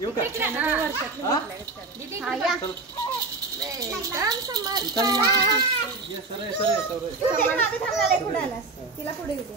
येऊ का? तिला पुढे घेते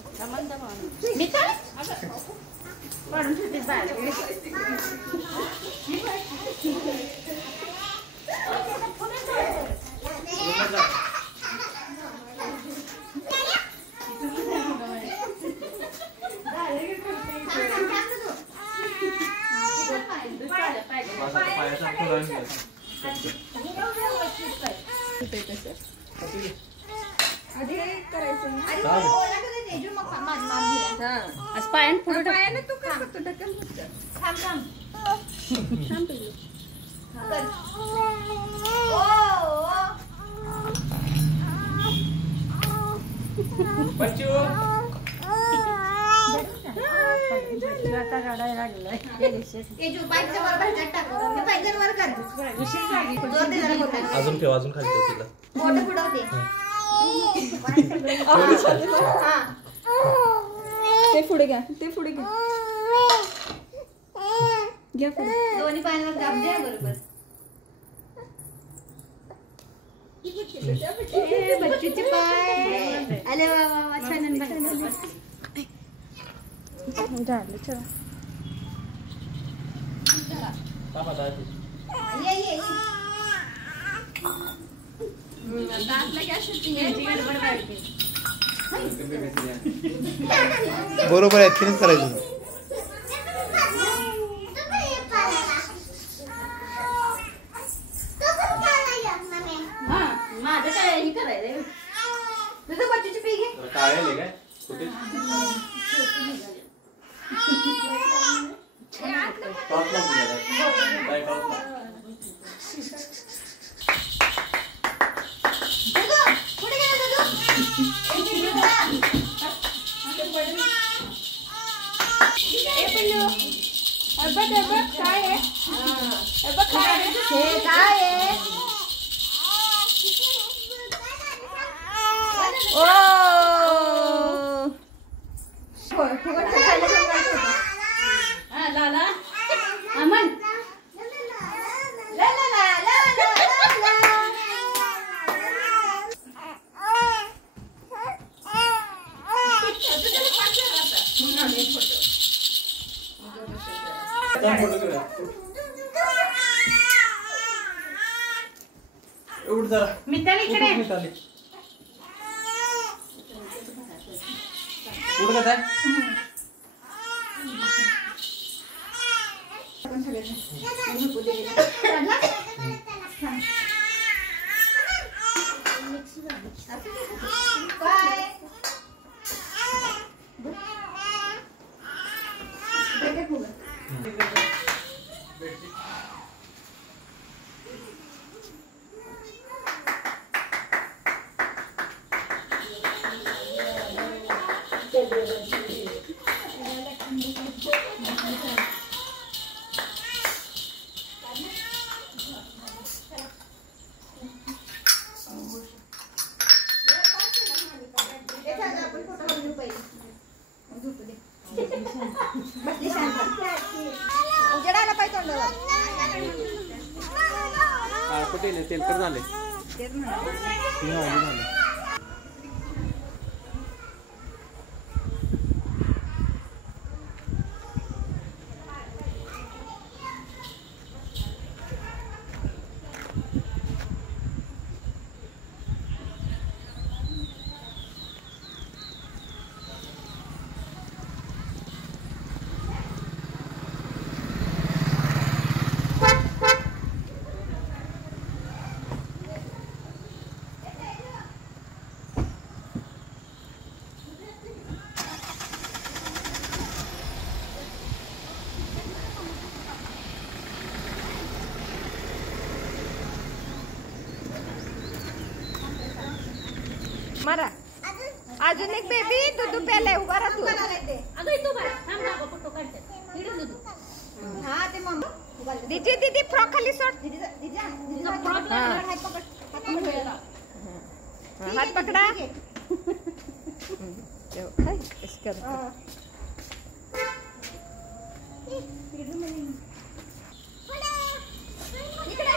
अजून ठेव अजून खाली ठेव तिला ते पुढे घ्या ते पुढे घ्या घ्या दोन्ही पायांवर दाब द्या बरोबर बच्चूचे पाय अरे वा वा वा छान झालं चला बरोबर आहे तिनेच करायचं माझं काय हे करायचं तुझं बच्चूची पी घे काय कुठे मिताली इकडे कुठं काय उजेडायला पाहिजे तोंडाला कुठे तेलकट झाले तेच म्हणा मारा अजून एक बेबी दूध प्यायलाय उभा राहा तू दीदी दीदी फ्रॉक खाली सोड हात पकडा मिक्स कर. इकडे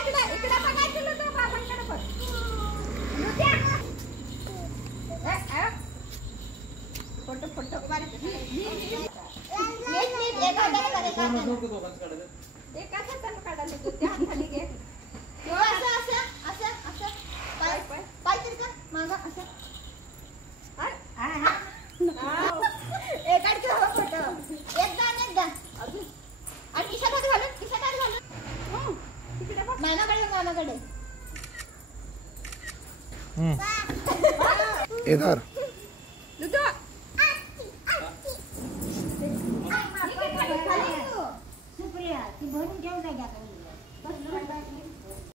बघायचं तो बाबांकडे बघ. फोटो फोटो एका हाताने काढायला तू त्या हाताने घे. पाय तरी का मागा असं फोटो एकदा आणि खिशात घालून मामाकडे इधर